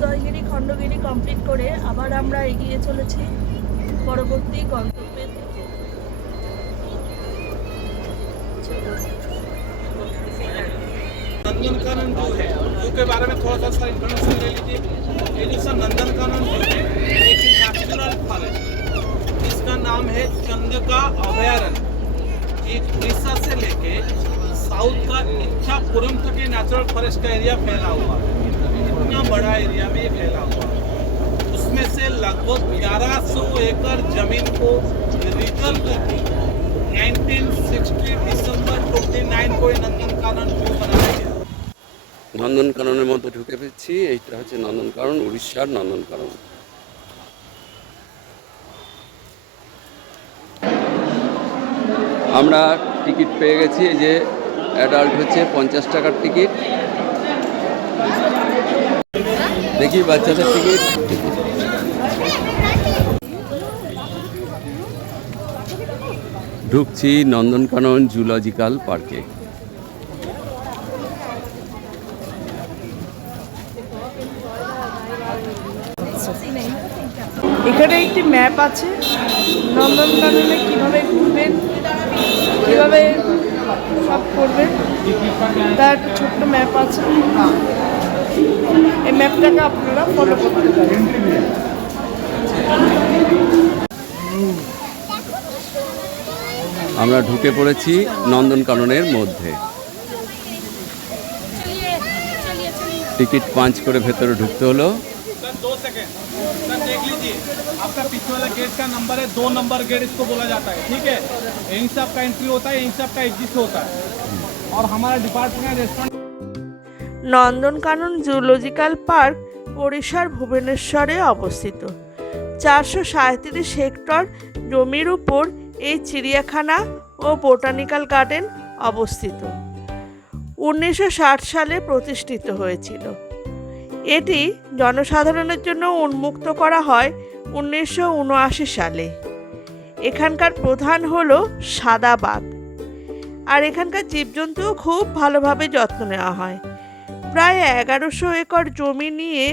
Udayagiri Khandagiri complete করে আবার আমরা এগিয়ে চলেছি পরবর্তী গন্তব্যের দিকে। नंदनकानन जू है, जू के बारे में थोड़ा सा इन्फॉर्मेशन ले लीजिए। ये जो सर नंदनकानन जू है एक नेशनल फॉरेस्ट, इसका नाम है चंद्रका अभयारण्य। एक उड़ीसा से लेके साउथ का इच्छापुरम तक ये नेचुरल फॉरेस्ट का एरिया फैला हुआ है। इतना बड़ा एरिया में ये फैला हुआ है। उसमें से लगभग 1100 एकड़ जमीन को रिजर्व करके 1960 डिसेंबर 29 को नंदनकानन जू बनाया गया। নন্দনকাননের মধ্যে ঢুকে পেয়েছি। এইটা হচ্ছে নন্দনকানন, উড়িষ্যার নন্দনকানন। আমরা টিকিট পেয়ে গেছি। এই যে অ্যাডাল্ট হচ্ছে 50 টাকার টিকিট। দেখি বাচ্চাদের টিকিট। ঢুকছি নন্দনকানন জুলজিক্যাল পার্কে। এখানে একটি ম্যাপ আছে নন্দনকাননে কিভাবে ঘুরবেন, কিভাবে সব করবেন, তার একটা ছোট্ট ম্যাপ আছে। এই ম্যাপটাকে আপনারা ফলো করতে পারেন। আমরা ঢুকে পড়েছি নন্দনকাননের মধ্যে। টিকিট পাঞ্চ করে ভেতরে ঢুকতে হলো। सर 2 सेकंड सर देख लीजिए, आपका पीछे वाला गेट का नंबर है 2 नंबर गेट इसको बोला जाता है, ठीक है। यहीं से आपका एंट्री होता है, यहीं से आपका एग्जिट होता है। और हमारा department restaurant Nandankanan zoological park ওড়িশার ভুবনেশ্বরে অবস্থিত। 437 হেক্টর জমির উপর এই চিড়িয়াখানা ও বোটানিক্যাল গার্ডেন অবস্থিত। 1960 সালে প্রতিষ্ঠিত হয়েছিল। এটি জনসাধারণের জন্য উন্মুক্ত করা হয় 1979 সালে। এখানকার প্রধান হলো সাদা বাঘ, আর এখানকার জীবজন্তুও খুব ভালোভাবে যত্ন নেওয়া হয়। প্রায় 1100 একর জমি নিয়ে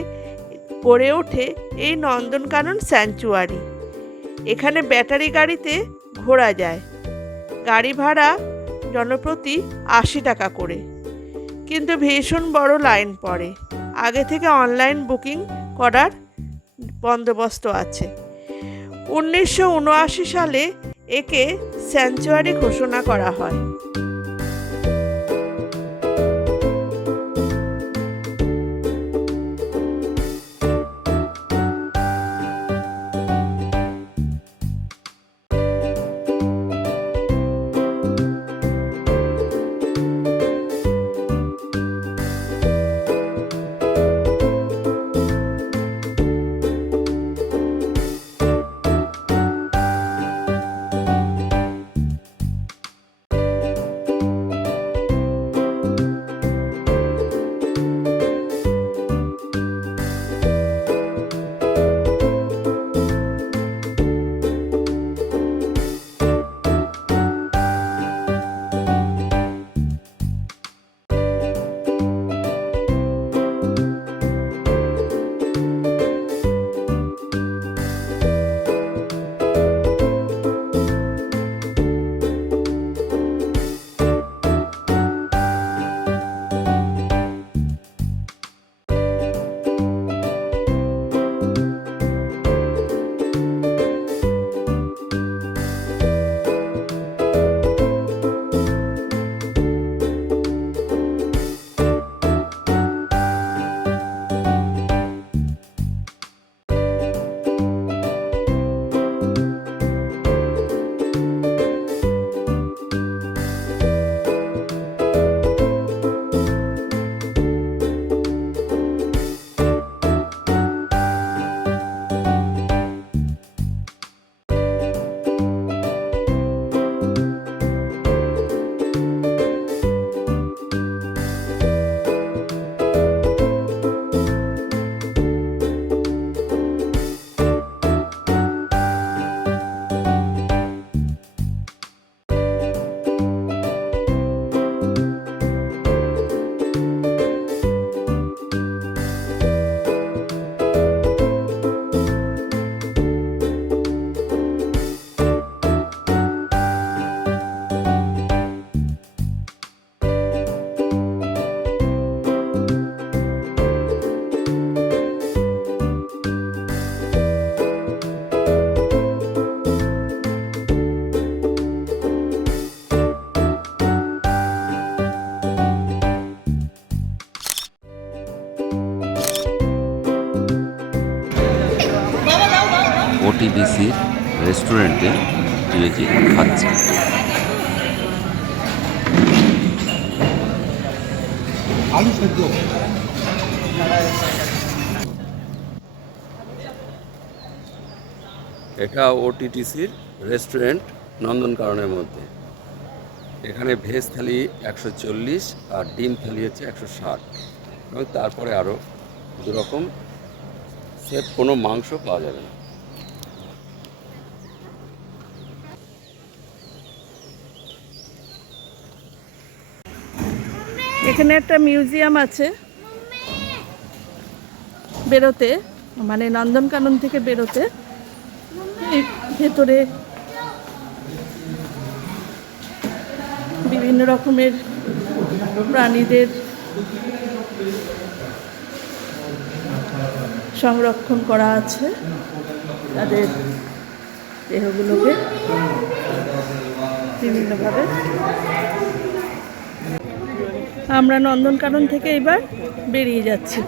গড়ে ওঠে এই নন্দনকানন স্যাংচুয়ারি। এখানে ব্যাটারি গাড়িতে ঘোরা যায়। গাড়ি ভাড়া জনপ্রতি 80 টাকা করে, কিন্তু ভীষণ বড় লাইন পড়ে। আগে থেকে অনলাইন বুকিং করার বন্দোবস্ত আছে। 1979 সালে একে স্যাংচুয়ারি ঘোষণা করা হয়। ওটিডিসির রেস্টুরেন্টে জিএজি খাচ্ছে। আলু সেদ্ধ এটা ওটিটিসির রেস্টুরেন্ট নন্দনকাননের মধ্যে। এখানে ভেজ থালি 140 আর ডিম থালি হচ্ছে 160, এবং তারপরে আরও দুরকম সেফ, কোনো মাংস পাওয়া যাবে না। এখানে একটা মিউজিয়াম আছে বেরোতে, মানে নন্দনকানন থেকে বেরোতে এই ভেতরে বিভিন্ন রকমের প্রাণীদের সংরক্ষণ করা আছে, তাদের দেহগুলোকে বিভিন্নভাবে। আমরা নন্দনকানন থেকে এবার বেরিয়ে যাচ্ছি।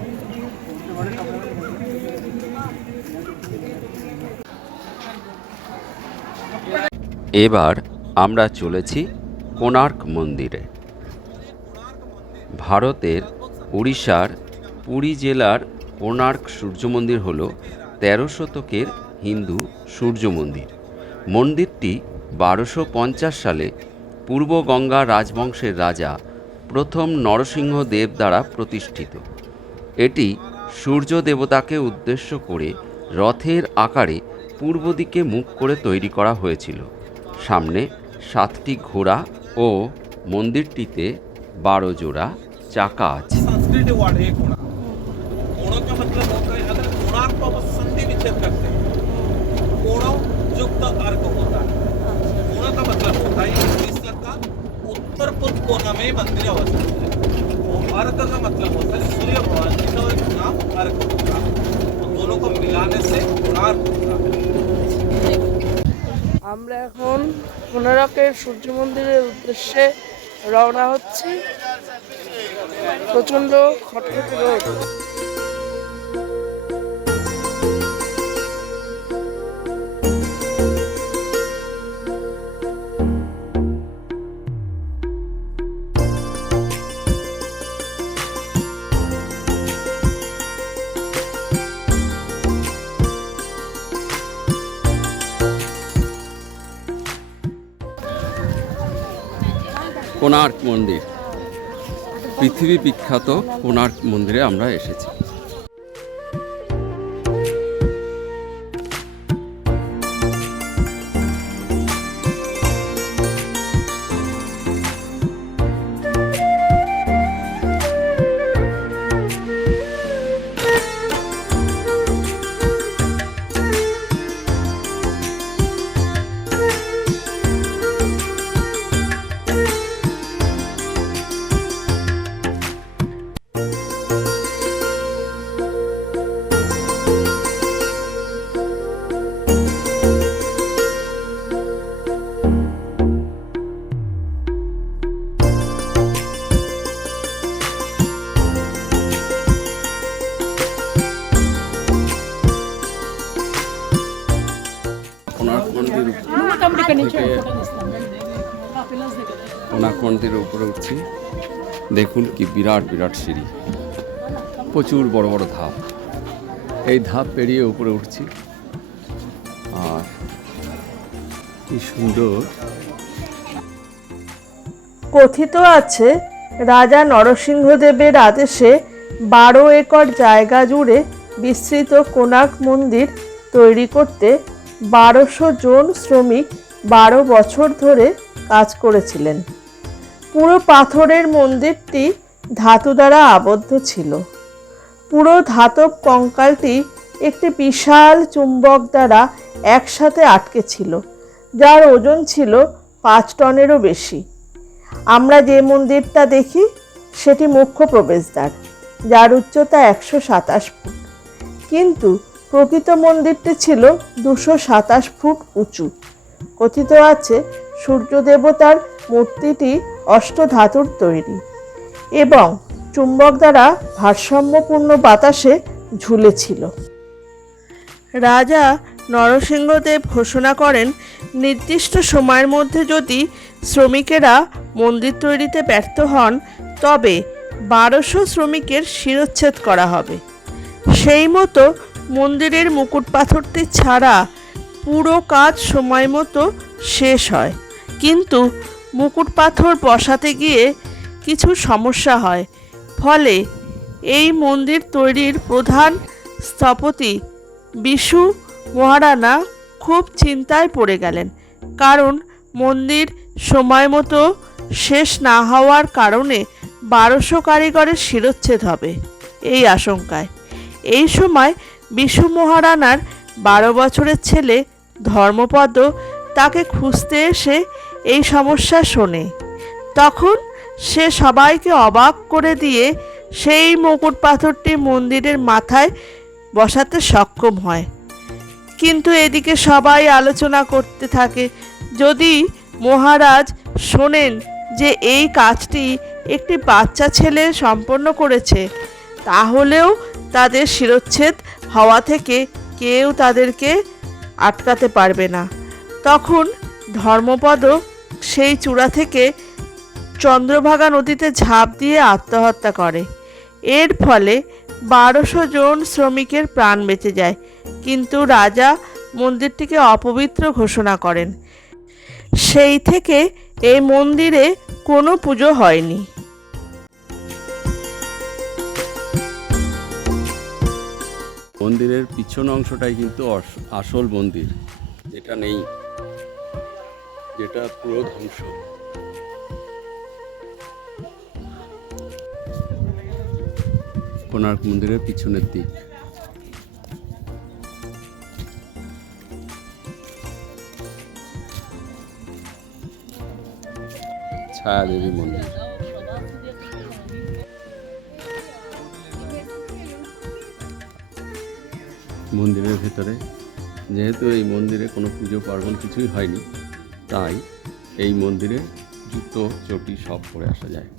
এবার আমরা চলেছি কোণার্ক মন্দিরে। ভারতের উড়িষ্যার পুরী জেলার কোণার্ক সূর্য মন্দির হল 13 শতকের হিন্দু সূর্য মন্দির। মন্দিরটি 1250 সালে পূর্ব গঙ্গা রাজবংশের রাজা প্রথম নরসিংহ দেব দ্বারা প্রতিষ্ঠিত। এটি সূর্য দেবতাকে উদ্দেশ্য করে রথের আকারে পূর্ব দিকে মুখ করে তৈরি করা হয়েছিল। সামনে 7টি ঘোড়া ও মন্দিরটিতে 12 জোড়া চাকা আছে। संस्कृत वर्ड है कोणा। कोणों का मतलब होता है अगर कोणार्क को आप संधि विच्छेद करते हैं, कोणों युक्त अर्क होता है। कोणा का मतलब होता है उड़ीसा का उत्तर पूर्व कोना में मंदिर अवस्थित है। और अर्क का मतलब होता है सूर्य भगवान जी का एक नाम अर्क होता है, तो दोनों को मिलाने से कोणार्क होता है। আমরা এখন কোণার্কের সূর্য মন্দিরের উদ্দেশ্যে রওনা হচ্ছি। প্রচণ্ড খটখটে রোদ। কোণার্ক মন্দির, পৃথিবী বিখ্যাত কোণার্ক মন্দিরে আমরা এসেছি। কোণার্ক মন্দিরের উপরে উঠছি। দেখুন কি বিরাট বিরাট সিঁড়ি, প্রচুর বড় বড় ধাপ। এই ধাপ পেরিয়ে উপরে উঠছি, আর কি সুন্দর। কথিত আছে রাজা নরসিংহদেবের আদেশে 12 একর জায়গা জুড়ে বিস্তৃত কোণার্ক মন্দির তৈরি করতে 1200 জন শ্রমিক 12 বছর ধরে কাজ করেছিলেন। পুরো পাথরের মন্দিরটি ধাতু দ্বারা আবদ্ধ ছিল। পুরো ধাতব কঙ্কালটি একটি বিশাল চুম্বক দ্বারা একসাথে আটকে ছিল, যার ওজন ছিল 5 টনেরও বেশি। আমরা যে মন্দিরটা দেখি সেটি মুখ্য প্রবেশদ্বার, যার উচ্চতা 127 ফুট, কিন্তু প্রকৃত মন্দিরটি ছিল 227 ফুট উঁচু। কথিত আছে সূর্য দেবতার মূর্তিটি অষ্টধাতুর তৈরি এবং চুম্বক দ্বারা ভারসাম্যপূর্ণ বাতাসে ঝুলেছিল। রাজা নরসিংহদেব ঘোষণা করেন নির্দিষ্ট সময়ের মধ্যে যদি শ্রমিকেরা মন্দির তৈরিতে ব্যর্থ হন তবে 1200 শ্রমিকের শিরচ্ছেদ করা হবে। সেই মতো মন্দিরের মুকুট পাথরটি ছাড়া পুরো কাজ সময় মতো শেষ হয়, কিন্তু মুকুট পাথর বসাতে গিয়ে কিছু সমস্যা হয়। ফলে এই মন্দির তৈরির প্রধান স্থপতি বিশু মহারানা খুব চিন্তায় পড়ে গেলেন, কারণ মন্দির সময় মতো শেষ না হওয়ার কারণে 1200 কারিগরের শিরচ্ছেদ হবে এই আশঙ্কায়। এই সময় বিশু মহারানার 12 বছরের ছেলে ধর্মপদ তাকে খুঁজতে এসে এই সমস্যা শোনে। তখন সে সবাইকে অবাক করে দিয়ে সেই মুকুট পাথরটি মন্দিরের মাথায় বসাতে সক্ষম হয়। কিন্তু এদিকে সবাই আলোচনা করতে থাকে, যদি মহারাজ শোনেন যে এই কাজটি একটি বাচ্চা ছেলে সম্পন্ন করেছে, তাহলেও তাদের শিরচ্ছেদ হওয়া থেকে কেউ তাদেরকে আটকাতে পারবে না। তখন ধর্মপদ সেই চূড়া থেকে চন্দ্রভাগা নদীতে ঝাঁপ দিয়ে আত্মহত্যা করে। এর ফলে 1200 জন শ্রমিকের প্রাণ বেঁচে যায়, কিন্তু রাজা মন্দিরটিকে অপবিত্র ঘোষণা করেন। সেই থেকে এই মন্দিরে কোনো পুজো হয়নি। মন্দিরের পিছন অংশটাই কিন্তু আসল মন্দির, যেটা নেই, যেটা পুরো ধ্বংস। কোণার্ক মন্দিরের পিছনের দিক। ছায়াদেবী মন্দির। মন্দিরের ভেতরে, যেহেতু এই মন্দিরে কোনো পুজো পার্বণ কিছুই হয়নি, তাই এই মন্দিরে জুতো চটি সব পরে আসা যায়।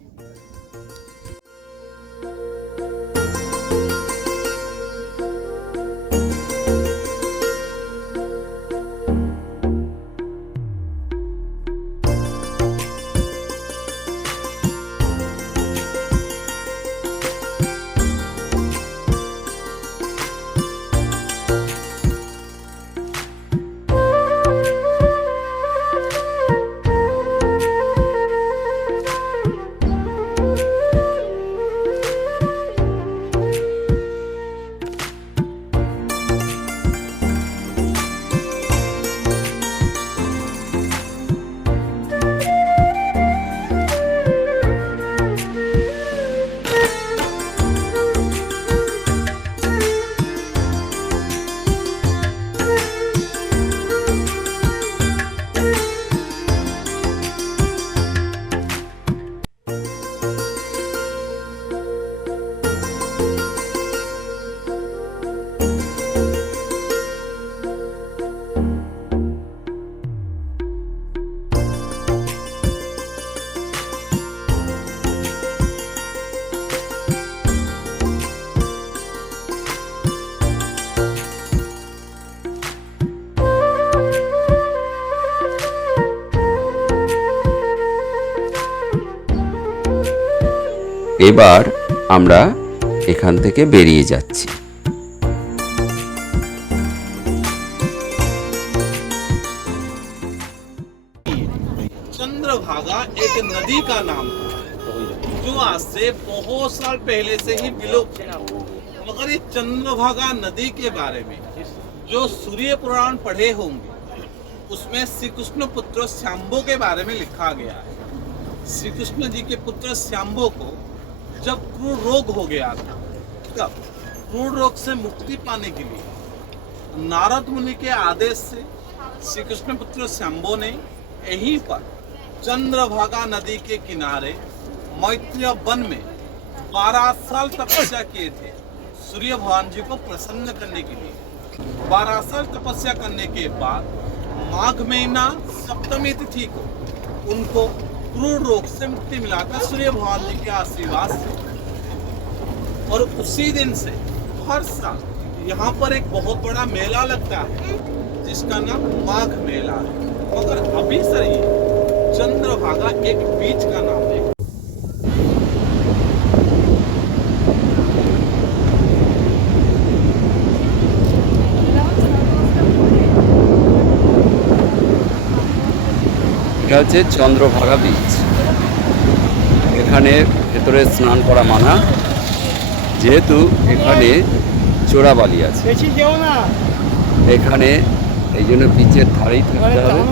এবার আমরা এখান থেকে বেরিয়ে যাচ্ছি। चंद्रभागा एक नदी का नाम था जो आज से बहुत साल पहले से ही विलुप्त है। मगर ये चंद्रभागा नदी के बारे में जो सूर्य पुराण पढ़े होंगे उसमें श्री कृष्ण पुत्र श्यांबो के बारे में लिखा गया है। श्री कृष्ण जी के पुत्र श्यांबो को जब क्रूर रोग हो गया था, तब क्रूर रोग से मुक्ति पाने के लिए नारद मुनि के आदेश से श्री कृष्ण पुत्र श्यांबो ने यहीं पर चंद्रभागा नदी के किनारे मैत्रेय वन में 12 साल तपस्या किए थे सूर्य भगवान जी को प्रसन्न करने के लिए। 12 साल तपस्या करने के बाद माघ महीना सप्तमी तिथि को उनको क्रूर रोग से मुक्ति मिला था सूर्य भगवान जी के आशीर्वाद से। और उसी दिन से हर साल यहाँ पर एक बहुत बड़ा मेला लगता है जिसका नाम माघ मेला है, मगर अभी सर ये चंद्रभागा एक बीच का नाम है। এটা হচ্ছে চন্দ্রভাগা বিচ। এখানে ভেতরে স্নান করা মানা, যেহেতু এখানে চোরাবালি আছে। এখানে এই জন্য বিচের ধারেই থাকতে হবে,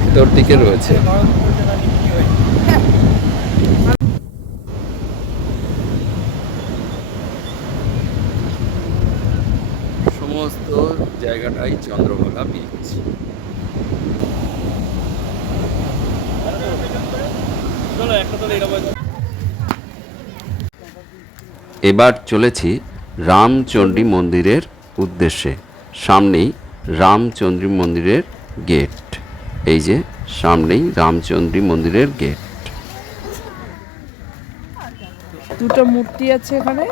ভেতর দিকে রয়েছে। সমস্ত জায়গাটাই চন্দ্রভাগা বিচ। এবার চলেছি রামচণ্ডী মন্দিরের উদ্দেশ্যে। সামনেই রামচণ্ডী মন্দিরের গেট। এই যে সামনেই রামচণ্ডী মন্দিরের গেট। দুটো মূর্তি আছে এখানে,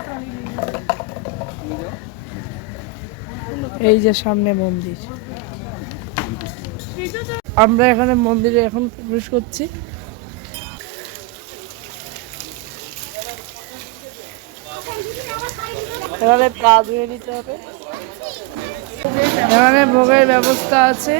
এই যে সামনে মন্দির। আমরা এখানে মন্দিরে এখন প্রবেশ করছি। এখানে পা ধুয়ে নিতে হবে। এখানে ভোগের ব্যবস্থা আছে।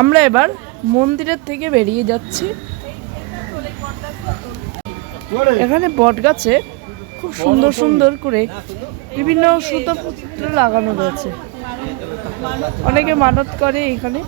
আমরা এবার মন্দিরের থেকে বেরিয়ে যাচ্ছি। এখানে বট গাছে খুব সুন্দর সুন্দর করে বিভিন্ন সুতোপত্র লাগানো রয়েছে। অনেকে মানত করে এখানে।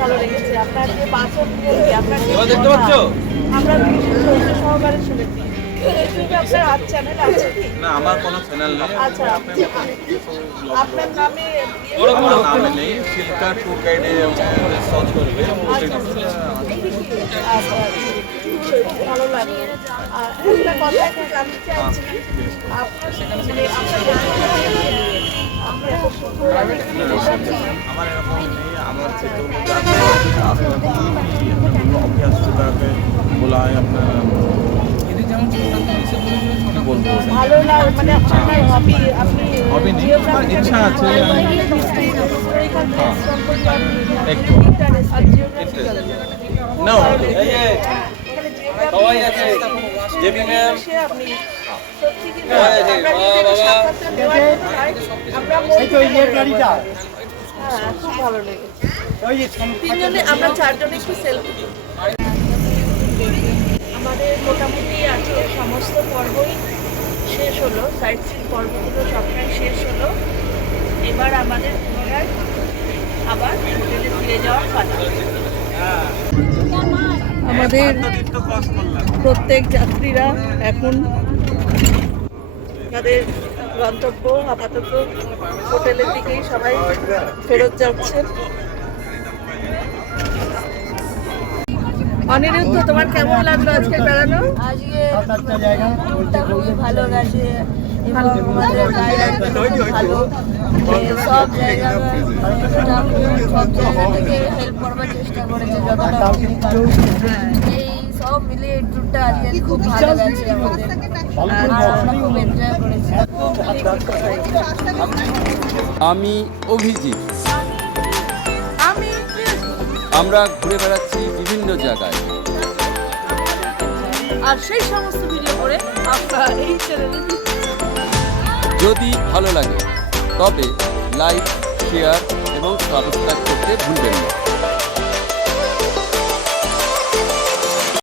ভালো লেগেছে আপনার যে বাচন আপনার দেখতে পাচ্ছ? আমরা ভীষণ সহকারে শুনেছি। ইউটিউবে আপনার চ্যানেল আছে কি? না, আমার কোনো চ্যানেল নেই। আচ্ছা, আপনার নামে আমার নামে নেই, চিল্কা ট্যুর গাইডে সার্চ করবে। আচ্ছা, ভালো লাগে। আর একটা কথা একটু জানতে চাইছি, আপনার মানে আমার এরকম নেই। আমার অভ্যাস যেটাকে বলা হয় আপনার বলবো ভালো লাগে, মানে আপনার হবি, আপনি হবি নেই, আমার ইচ্ছা আছে। একটু No. সবাই আছে। জেবি ম্যাম আপনি সত্যি কি আমরা খুব ভালো লেগেছে। তিনজনে আমরা চারজনে একটু সেলফি। আমাদের মোটামুটি আজকে সমস্ত পর্বই শেষ হলো, সাইট সিন পর্বগুলো সবটাই শেষ হলো। এবার আমাদের পুনরায় আবার হোটেলে ফিরে যাওয়ার পালা। আমাদের প্রত্যেক যাত্রীরা এখন তাদের গন্তব্য আপাতত হোটেলের দিকেই সবাই ফেরত যাচ্ছেন। অনিরুদ্ধ, তোমার কেমন লাগলো আজকে বেড়ানো? আজকে ট্যুরটা খুবই ভালো গেছে এবং আমাদের গাইড ভালো, সব জায়গা থেকে হেল্প করবার চেষ্টা করেছে যতটা উনি পারেন। এই সব মিলিয়ে এই ট্যুরটা আজকে খুব ভালো গেছে আমাদের, আর আমরা খুব এনজয় করেছি। আমি অভিজিৎ। আমরা ঘুরে বেড়াচ্ছি বিভিন্ন জায়গায়। আর সেই সমস্ত ভিডিও করে আপনারা এই চ্যানেলে যদি ভালো লাগে তবে লাইক, শেয়ার এবং সাবস্ক্রাইব করতে ভুলবেন না।